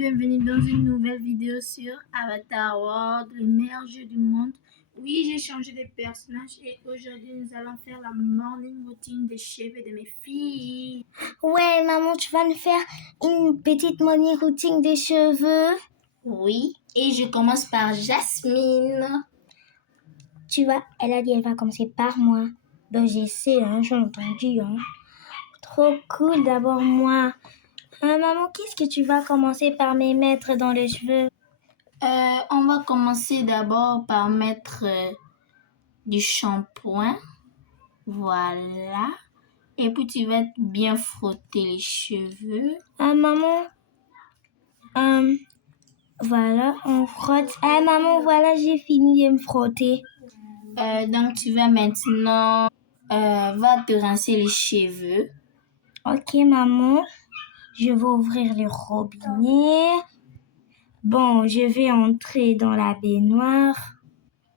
bienvenue dans une nouvelle vidéo sur Avatar World, le meilleur jeu du monde. Oui, j'ai changé de personnage et aujourd'hui nous allons faire la morning routine des cheveux de mes filles. Ouais, maman, tu vas me faire une petite morning routine des cheveux? Oui, et je commence par Jasmine. Tu vois, elle a dit elle va commencer par moi. Donc j'essaie, j'ai entendu. Trop cool d'abord moi. Maman, qu'est-ce que tu vas commencer par me mettre dans les cheveux? On va commencer d'abord par mettre du shampoing. Voilà. Et puis tu vas bien frotter les cheveux. Maman, voilà, on frotte. Maman, voilà, j'ai fini de me frotter. Donc tu vas maintenant va te rincer les cheveux. Ok, maman, je vais ouvrir le robinet. Bon, je vais entrer dans la baignoire.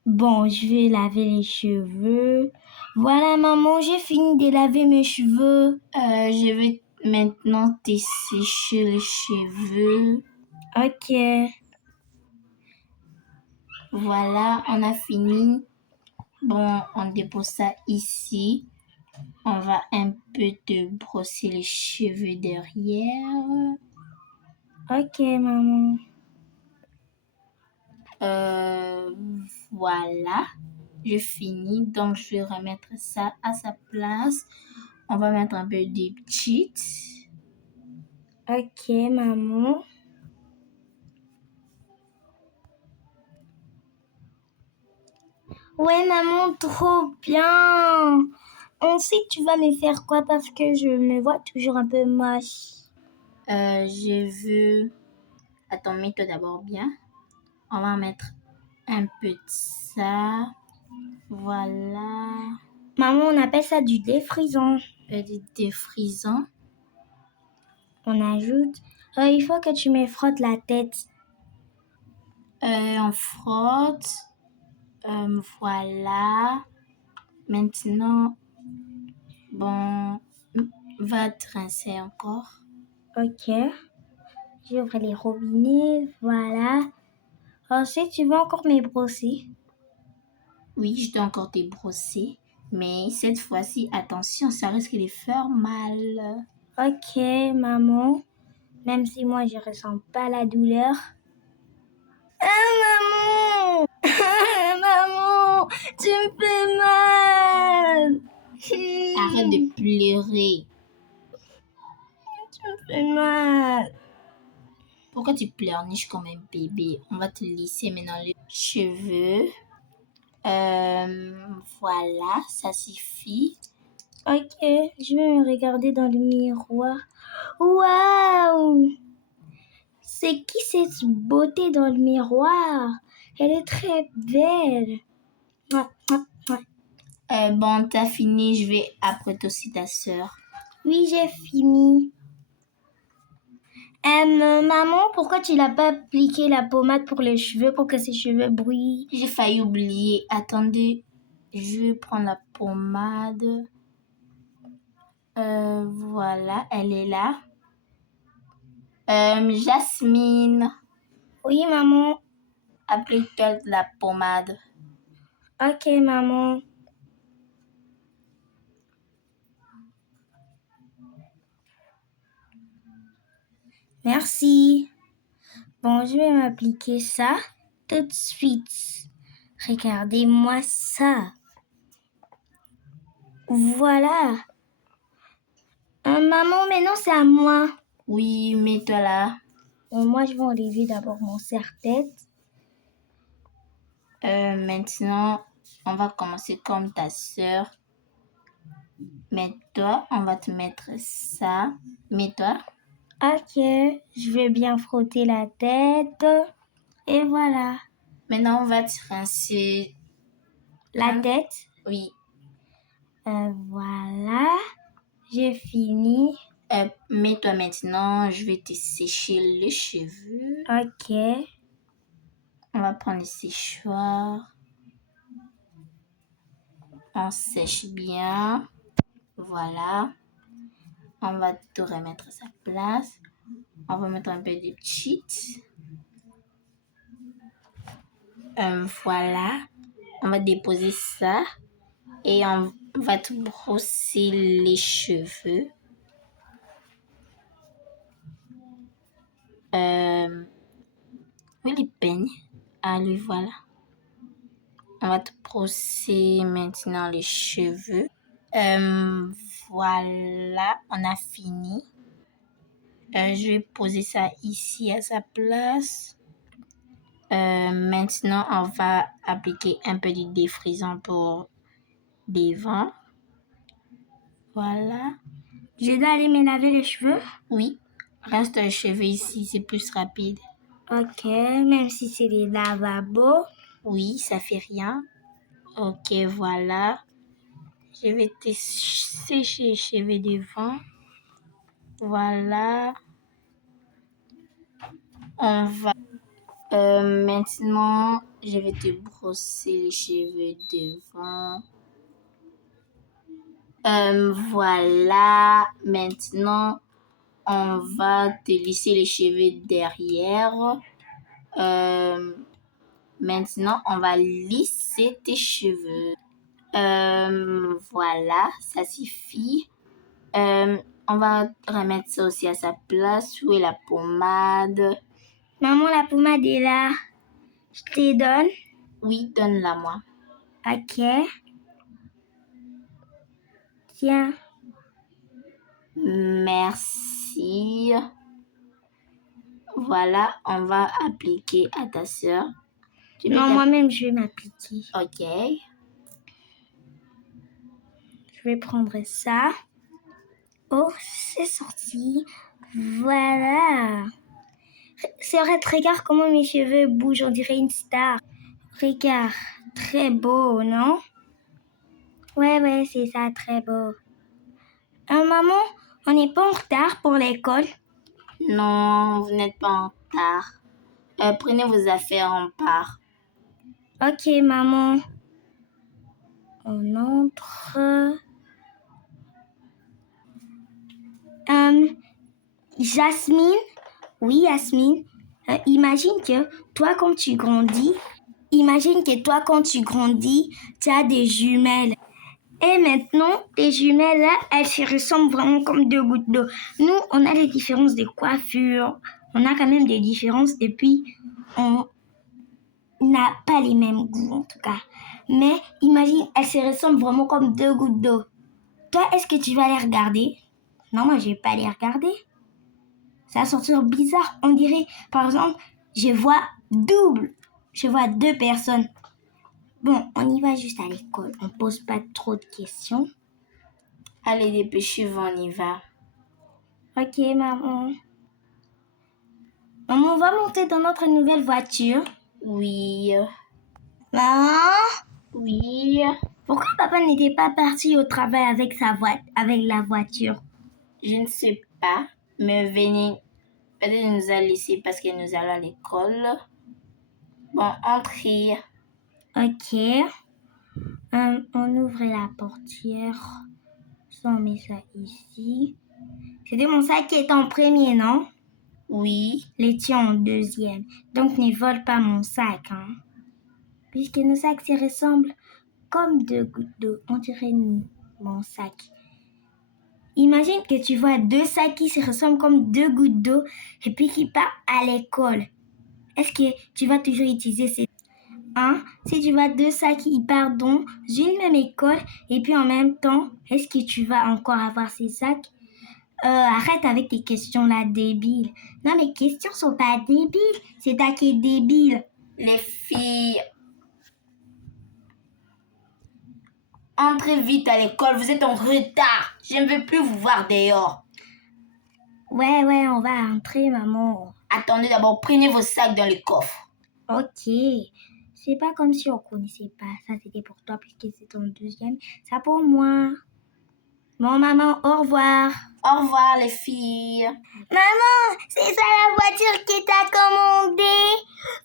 Bon, je vais laver les cheveux. Voilà, maman, j'ai fini de laver mes cheveux. Je vais maintenant te sécher les cheveux. Ok. Voilà, on a fini. Bon, on dépose ça ici. On va un peu te brosser les cheveux derrière. Ok, maman. Voilà, je finis. Donc, je vais remettre ça à sa place. On va mettre un peu de cheat. Ok, maman. Ouais, maman, trop bien. Ensuite, tu vas me faire quoi parce que je me vois toujours un peu moche. Je veux... Attends, mets-toi d'abord bien. On va mettre un peu de ça. Voilà. Maman, on appelle ça du défrisant. Du défrisant. On ajoute. Il faut que tu me frottes la tête. On frotte. Voilà. Maintenant, bon, va te rincer encore. Ok. J'ouvre les robinets. Voilà. Ensuite, tu vas encore me brosser. Oui, je dois encore te brosser. Mais cette fois-ci, attention, ça risque de faire mal. Ok, maman. Même si moi, je ressens pas la douleur. Maman! Maman! Tu me fais mal! Arrête de pleurer. Tu me fais mal. Pourquoi tu pleurniches comme un bébé? On va te lisser maintenant les cheveux. Voilà, ça suffit. Ok, je vais me regarder dans le miroir. Waouh! C'est qui cette beauté dans le miroir? Elle est très belle. Bon, t'as fini, je vais apprêter aussi ta sœur. Oui, j'ai fini. Maman, pourquoi tu n'as pas appliqué la pommade pour les cheveux pour que ses cheveux brillent? J'ai failli oublier. Attendez, je vais prendre la pommade. Voilà, elle est là. Jasmine, Oui, maman. applique-toi de la pommade. Ok, maman. Merci. Bon, je vais m'appliquer ça tout de suite. Regardez-moi ça. Voilà. Maman, maintenant c'est à moi. Oui, mets-toi là. Moi, je vais enlever d'abord mon serre-tête. Maintenant, on va commencer comme ta sœur. Mets-toi, on va te mettre ça. Mets-toi. Ok, je vais bien frotter la tête. Et voilà. Maintenant, on va te rincer La tête. Oui. Voilà. J'ai fini. Mets-toi maintenant, je vais te sécher les cheveux. Ok. On va prendre le séchoir. On sèche bien. Voilà. On va te remettre à sa place. On va mettre un peu de cheat. Voilà. On va déposer ça. Et on va te brosser les cheveux. Oui, les peignes. Ah, lui, voilà. On va te brosser maintenant les cheveux. Voilà, on a fini. Je vais poser ça ici à sa place. Maintenant, on va appliquer un peu de défrisant pour devant. Voilà. Je dois aller me laver les cheveux? Oui, reste les cheveux ici, c'est plus rapide. Ok, même si c'est les lavabos. Oui, ça fait rien. Ok, voilà. Je vais te sécher les cheveux devant. Voilà. On va... maintenant, je vais te brosser les cheveux devant. Voilà. Maintenant, on va te lisser les cheveux derrière. Maintenant, on va lisser tes cheveux. Voilà, ça suffit. On va remettre ça aussi à sa place. Où est la pommade? Maman, la pommade est là. Je te donne? Oui, donne-la moi. Ok. Tiens. Merci. Voilà, on va appliquer à ta soeur. Non, moi-même, je vais m'appliquer. Ok. Je vais prendre ça. Oh, c'est sorti. Voilà. C'est vrai, regarde comment mes cheveux bougent. On dirait une star. Regarde, très beau, non? Ouais, c'est ça, très beau. Maman, on n'est pas en retard pour l'école? Non, vous n'êtes pas en retard. Prenez vos affaires, on part. Ok, maman. On entre. Jasmine? Oui, Jasmine. Imagine que toi, quand tu grandis, tu as des jumelles. Et maintenant, tes jumelles, là, elles se ressemblent vraiment comme deux gouttes d'eau. Nous, on a des différences de coiffure. On a quand même des différences. Et puis, on n'a pas les mêmes goûts, en tout cas. Mais imagine, elles se ressemblent vraiment comme deux gouttes d'eau. Toi, est-ce que tu vas les regarder? Non, moi, je vais pas les regarder. Ça va sortir bizarre. On dirait, par exemple, je vois double. Je vois deux personnes. Bon, on y va juste à l'école. On pose pas trop de questions. Allez, dépêchez-vous, on y va. Ok, maman. Maman, on va monter dans notre nouvelle voiture. Oui. Maman? Oui. Pourquoi papa n'était pas parti au travail avec la voiture? Je ne sais pas, mais venez. Elle nous a laissés parce qu'elle nous allait à l'école. Bon, entrez. Ok. On ouvre la portière. On met ça ici. C'était mon sac qui est en premier, non? Oui. Les tiens en deuxième. Donc, ne vole pas mon sac, hein? Puisque nos sacs se ressemblent comme deux gouttes d'eau. On dirait mon sac. Imagine que tu vois deux sacs qui se ressemblent comme deux gouttes d'eau et puis qui partent à l'école. Est-ce que tu vas toujours utiliser ces... Si tu vois deux sacs qui partent dans une même école et puis en même temps, est-ce que tu vas encore avoir ces sacs? Arrête avec tes questions là, débiles. Non, mes questions sont pas débiles. C'est toi qui es débile. Les filles, entrez vite à l'école, vous êtes en retard. Je ne veux plus vous voir dehors. Ouais, on va entrer, maman. Attendez d'abord, prenez vos sacs dans le coffre. Ok. C'est pas comme si on connaissait pas. Ça, c'était pour toi puisque c'est ton deuxième. Ça pour moi. Bon, maman, au revoir. Au revoir, les filles. Maman, c'est ça la voiture que t'as commandée?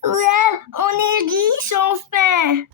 Ouais, on est riche enfin.